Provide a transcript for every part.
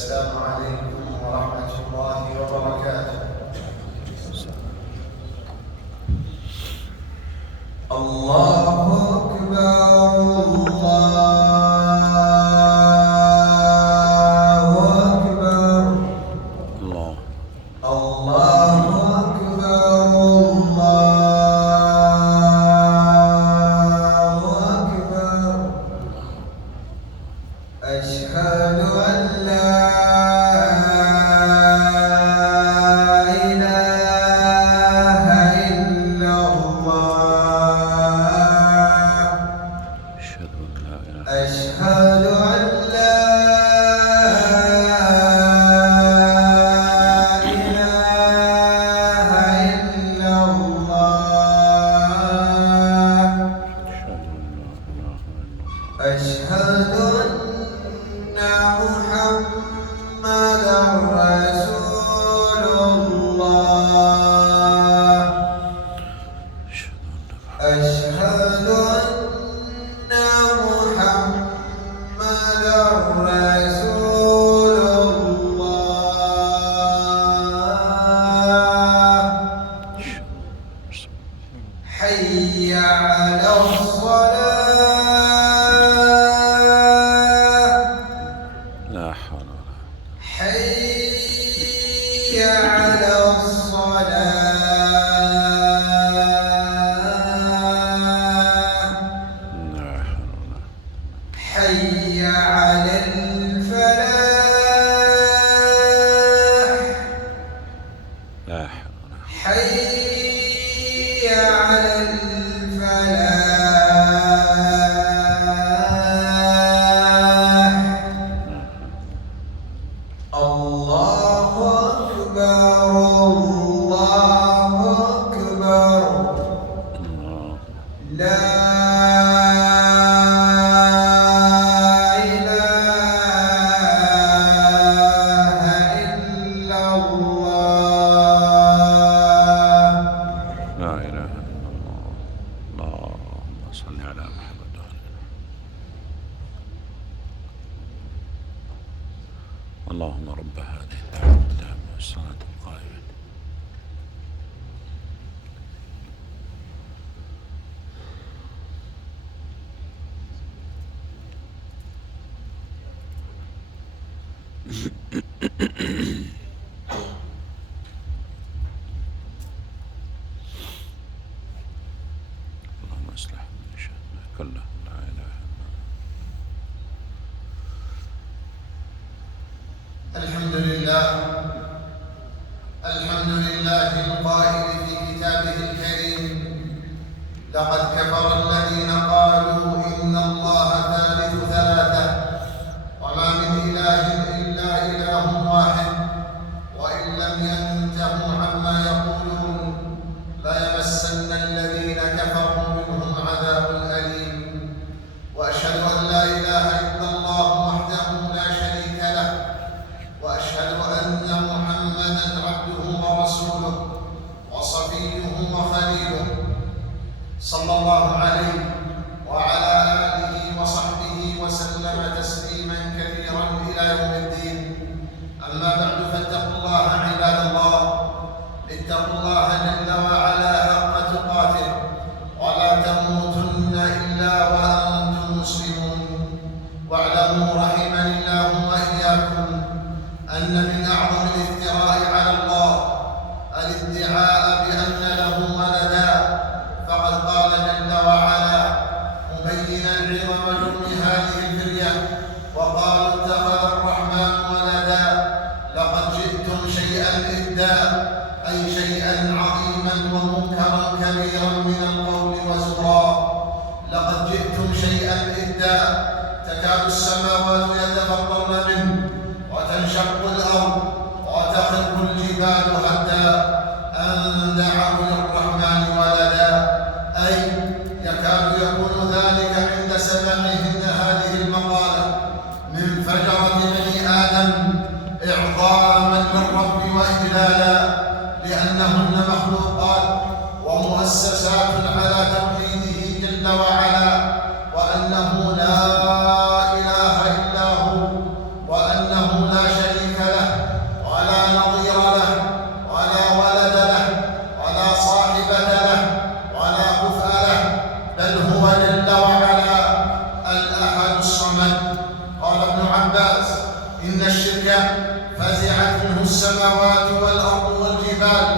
السلام عليكم ورحمة الله وبركاته. الله أكبر الله أكبر الله أكبر الله أكبر. أشهد أن لا إله إلا الله. أشهد أن لا إله إلا الله. أشهد أن محمدًا رسول الله. أشهد أن محمدًا رسول الله. حي على الصلاة. لا حول ولا قوة. حي على الصلاة. لا حول. حي على الفلاح. لا حول. حي على الفلاح. الله أكبر الله أكبر. لا إله إلا الله. لا إله إلا الله. اللهم صل على محمد وعلى آله. اللهم رب هذه الدعوة التامة والصلاة القائمة اللهم اصلح من شأننا كله. لا إله إلا الله. الحمد لله القائل في كتابه الكريم: لقد كفر الذين قالوا إن الله ثالث ثلاثة وما من إله إلا إله واحد وإن لم ينتهوا عما يقولون ليمسن الذين كفروا منهم عذاب أليم. وأشهد أن لا إله إلا الله وحده لا شريك له، وأشهد أن محمدًا عبده ورسوله وصفيه وخليله، صلى الله عليه وعلى آله وصحبه وسلم تسليمًا كثيرًا إلى يوم الدين. أما بعد، فاتقوا الله عباد الله، اتقوا الله جل وعلا حق تقاته، ولا تموتن إلا وأنتم مسلمون. واعلموا رحمني الله وإياكم أن من أعظم الافتراء على الله الادعاء بأن له ولدا، فقد قال جل وعلا مبينا عظم جرم هذه الفرية: وقالوا اتخذ الرحمن ولدا لقد جئتم شيئا إدا، أي شيئا عظيما ومنكرا كبيرا من القول وزورا. لقد جئتم شيئا إدا تكاد السماوات يتفطرن منه وتنشق الأرض وتخر الجبال هدا أن دعوا للرحمن ولدا، أي يكاد يكون ذلك عند سماعهن هذه المقالة من فجرة بني آدم إعظاما للرب وإجلالا، لأنهن مخلوقات ومؤسسات على توحيده جل وعلا، وأنه لا إله إلا هو، وأنه لا شريك فزعت منه السماوات والأرض والجبال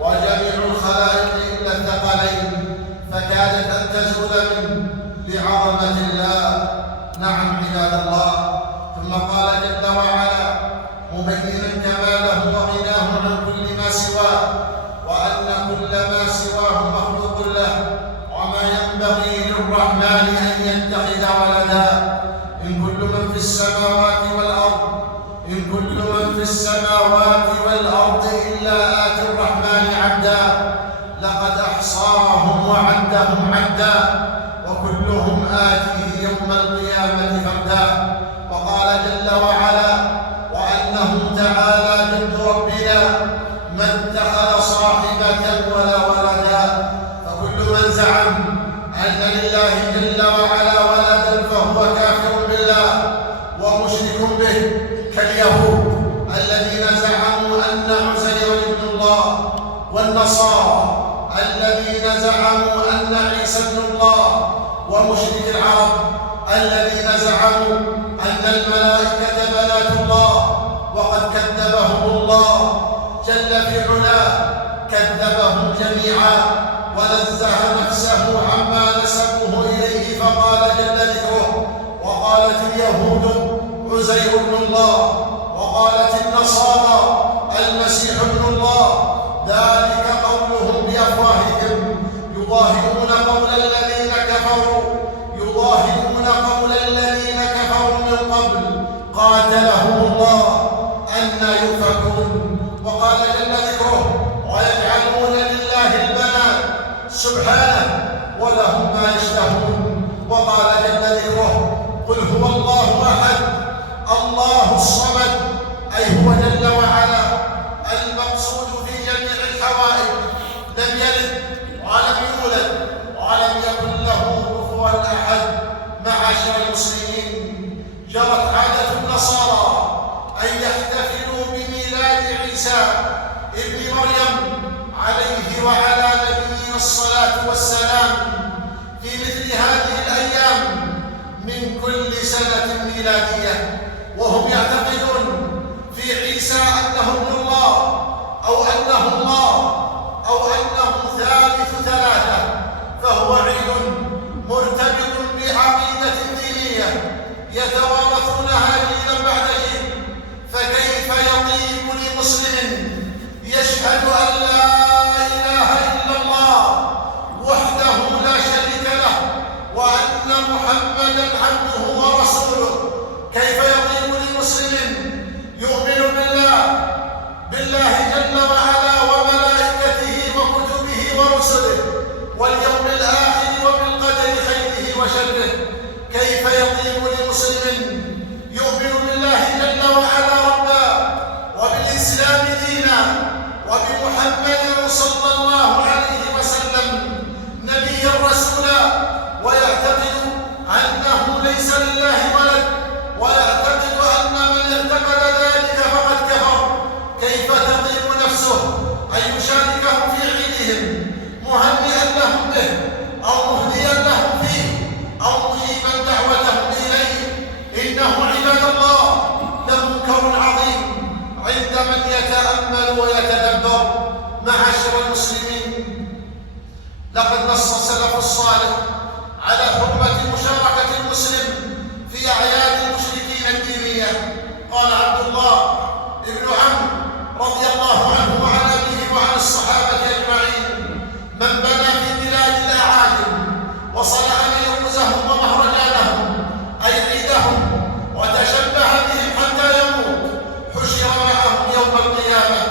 وجميع الخلائق إلا الثقلين، فكادت أن تزول منه لعظمة الله. نعم عباد الله. ثم قال جل وعلا مبينا كماله وغناه عن كل ما سواه، وأن كل ما سواه مخلوق له، وما ينبغي للرحمن أن يتخذ ولدا. إن كل من في السماوات والأرض إلا آتي الرحمن عبدا، لقد أحصاهم وعدهم عدا، وكلهم آتيه يوم القيامة فردا. وقال جل وعلا وأنه تعالى جد ربنا ما اتخذ صاحبة ولا ولدا. فكل من زعم أن لله جل وعلا ولدا فهو كافر بالله ومشرك به، كاليهود الذين زعموا أن عزير ابن الله، والنصارى الذين زعموا أن عيسى ابن الله، ومشرك العرب الذين زعموا أن الملائكة بنات الله، وقد كذبهم الله جل في علاه، كذبهم جميعا ونزه نفسه عما نسبوه إليه، فقال جل ذكره وقالت اليهود عزير ابن الله، وقالت النصارى المسيح ابن الله، ذلك قولهم بأفواههم يضاهئون قول الذين كفروا من قبل قاتلهم الله أنى يؤفكون. وقال جل ذكره ويجعلون لله البنات سبحانه ولهم ما يشتهون. وقال جل ذكره قل هو الله أحد الله الصمد، أي هو جل وعلا المقصود في جميع الحوائج، لم يلد ولم يولد ولم يكن له كفوا أحد. معاشر المسلمين، جرت عادة النصارى أن يحتفلوا بميلاد عيسى ابن مريم عليه وعلى نبينا الصلاة والسلام في مثل هذه الأيام من كل سنة ميلادية، وهم يعتقدون في عيسى أنه ابن الله أو أنه الله أو أنه ثالث ثلاثة، فهو عيد مرتبط بعقيدة دينية يتوارثونها جيلا بعد جيل. فكيف يطيب لمسلم يشهد أن لا إله إلا الله وحده لا شريك له وأن محمدا عبده ورسوله، كيف يطيب لمسلم يؤمن بالله جل وعلا وملائكته وكتبه ورسله واليوم الآخر وبالقدر خيره وشره، كيف يطيب لمسلم يؤمن بالله جل وعلا ربا وبالإسلام دينا وبمحمد صلى الله عليه وسلم نبيا رسولا، ويعتقد أنه ليس لله ولد، ويعتقد أن من اعتقد ذلك فقد كفر. كيف تطيب نفسه أن يشاركهم في عيدهم مهنئا لهم به أو مهديا لهم فيه أو مجيبا دعوتهم إليه؟ إنه عباد الله لمنكر عظيم عند من يتأمل ويتدبر. معاشر المسلمين، لقد نص السلف الصالح على حرمة مشاركة المسلم في أعياد المشركين الدينية. قال عبد الله بن عمرو رضي الله عنه وعن أبيه وعن الصحابة أجمعين: من بنى في بلاد الأعاجم وصنع نيروزهم ومهرجانهم أي عيدهم وتشبه بهم حتى يموت حشر معهم يوم القيامة.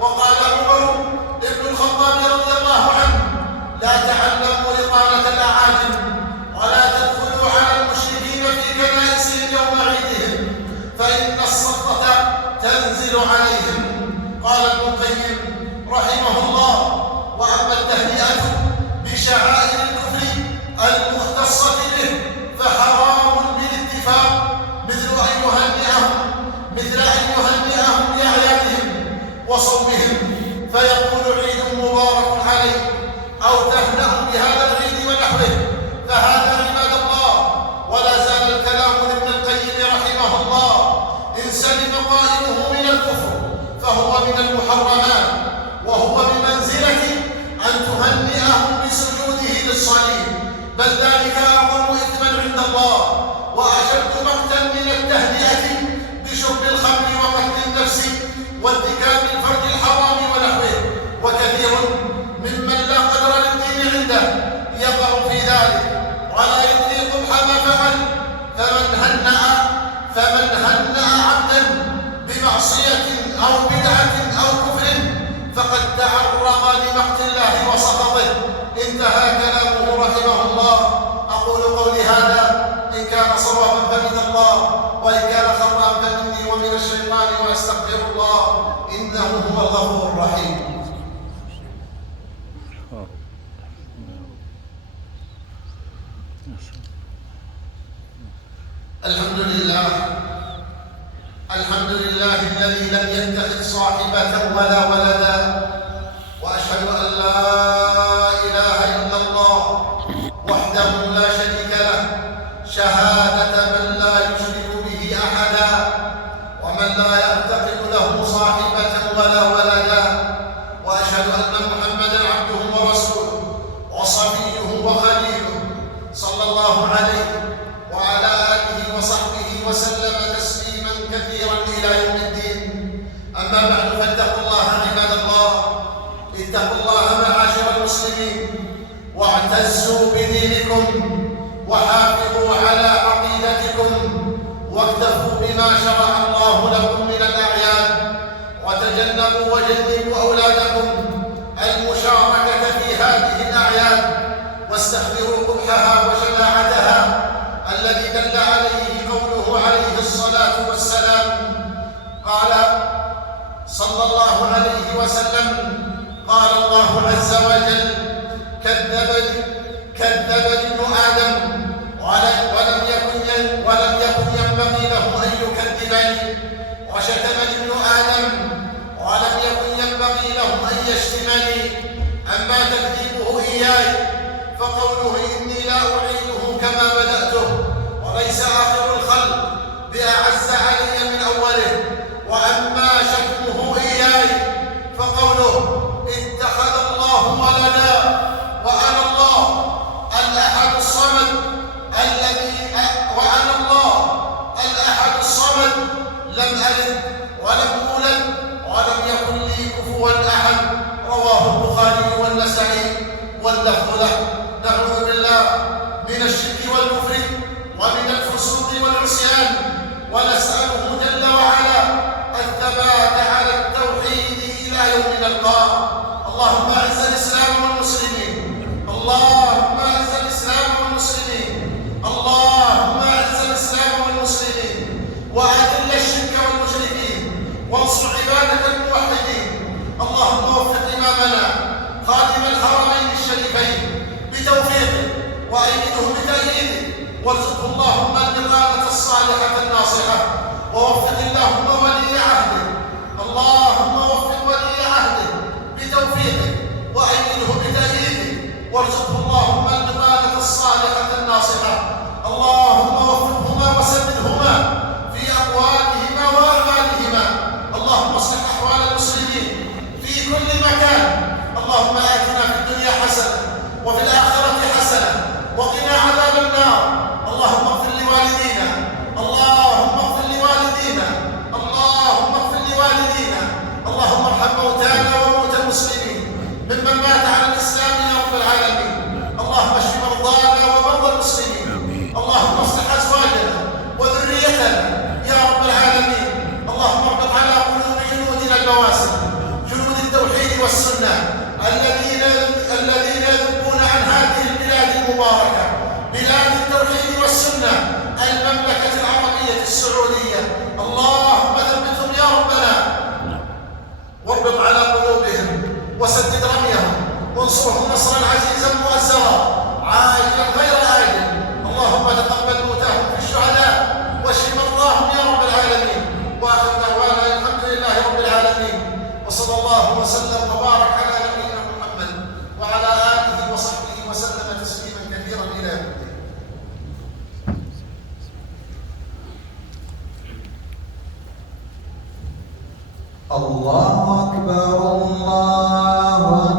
وقال عمر بن الخطاب رضي الله عنه: لا تعلموا لطالة الأعاجم ولا تدخلوا على المشركين في كنائسهم يوم عيدهم فإن السخطة تنزل عليهم. قال ابن القيم رحمه الله: وأما التهنئة بشعائر الكفر المختصة به فحرام بالاتفاق، مثل أن يهنئهم بأعيادهم وصومهم فيقول عيد مبارك عليك أو تهنأ بهذا العيد ونحوه، فهذا عباد الله. ولا زال الكلام لابن القيم رحمه الله إن سلم قائله من وهو من المحرمات، وهو بمنزلة أن تهنئه بسجوده للصليب، بل ذلك أعظم إثما عند الله وأشد مقتا من التهنئة بشرب الخمر وقتل النفس وارتكاب الفرج الحرام ونحوه. وكثير ممن لا قدر للدين عنده يقع في ذلك ولا يدري قبح ما فعل. فمن هنأ عبدا بمعصية أو بدعة أو كفر فقد تعرض لمقت الله وسخطه. انتهى كلامه رحمه الله. أقول قولي هذا، إن كان صوابا فمن الله، وإن كان خطأ فمني ومن الشيطان، وأستغفر الله إنه هو الغفور الرحيم. الحمد لله الذي لم يتخذ صاحبة ولا ولدا، وأشهد أن لا إله إلا الله وحده لا شريك له، شهادة من لا يشرك به أحدا، ومن لا يعتقد له صاحبة ولا ولدا. وأشهد أن محمدًا عبده ورسوله وصفيه وخليله، صلى الله عليه وعلى آله وصحبه وسلم تسليما كثيرا إلى يوم الدين. أما بعد، فاتقوا الله عباد الله، اتقوا الله معاشر المسلمين، واعتزوا بدينكم، وحافظوا على عقيدتكم، واكتفوا بما شرع الله لكم من الأعياد، وتجنبوا وجنبوا أولادكم المشاركة في هذه الأعياد، واستحذروا قبحها وشناعتها الذي دل عليه قوله عليه الصلاة والسلام. قال صلى الله عليه وسلم: قال الله عز وجل: كذب ابن آدم ولم يكن ينبغي له أن يكذبني، وشتمني ابن آدم ولم يكن ينبغي له أن يشتمني. أما تكذيبه إياي فقوله: إني لا أعيده كما بدأته، وليس آخر الخلق بأعز علي من أوله. وأما شتمه إياي فقوله: اتخذ الله ولدا وأنا الله الأحد الصمد لم ألد ولم أولد ولم يكن لي كفوا أحد. رواه البخاري والنسائي واللفظ له. نعوذ بالله من الشرك والكفر ومن الفسوق والعصيان، ونسأله جل وعلا الثبات على التوحيد إلى يوم نلقاه. اللهم أعز الإسلام والمسلمين، اللهم أعز الإسلام والمسلمين، اللهم أعز الإسلام والمسلمين، وأذل الشرك والمشركين، وانصر عبادك الموحدين. اللهم وفق إمامنا خادم الحرمين الشريفين بتوفيقه، وأيده بتأييده، وارزقه اللهم البطانة الصالحة الناصحة، ووفق اللهم ولي عهده، اللهم وفق ولي عهده بتوفيقه، وأيده بتأييده، وارزقه اللهم البطانة الصالحة الناصحة. اللهم وفقهما وسددهما في أقوالهما وأعمالهما. اللهم اصلح أحوال المسلمين في كل مكان. اللهم آتنا في الدنيا حسنة وفي الآخرة حسنة وقنا عذاب النار. اللهم اغفر لوالدينا، اللهم اغفر لوالدينا، اللهم اغفر لوالدينا. اللهم ارحم موتانا وموتى المسلمين ممن مات على الإسلام يا رب العالمين. اللهم اشف مرضانا ومرضى المسلمين. اللهم اصلح أزواجنا وذريتنا يا رب العالمين. اللهم اربط على قلوب جنودنا البواسل، جنود التوحيد والسنة، الذين يذبون عن هذه البلاد المباركة، بلاد التوحيد والسنة، المملكة العربية السعودية. اللهم ثبتهم يا ربنا، واربط على قلوبهم، وسدد رميهم، وانصرهم نصرا عزيزا مؤزرا عاجلا غير آجل. اللهم تقبل موتاهم في الشهداء، واشف مرضاهم يا رب العالمين. واخر دعوانا الحمد لله رب العالمين، وصلى الله وسلم وبارك على نبينا محمد وعلى آله وصحبه وسلم تسليما كثيرا إلى يوم الدين. الله أكبر الله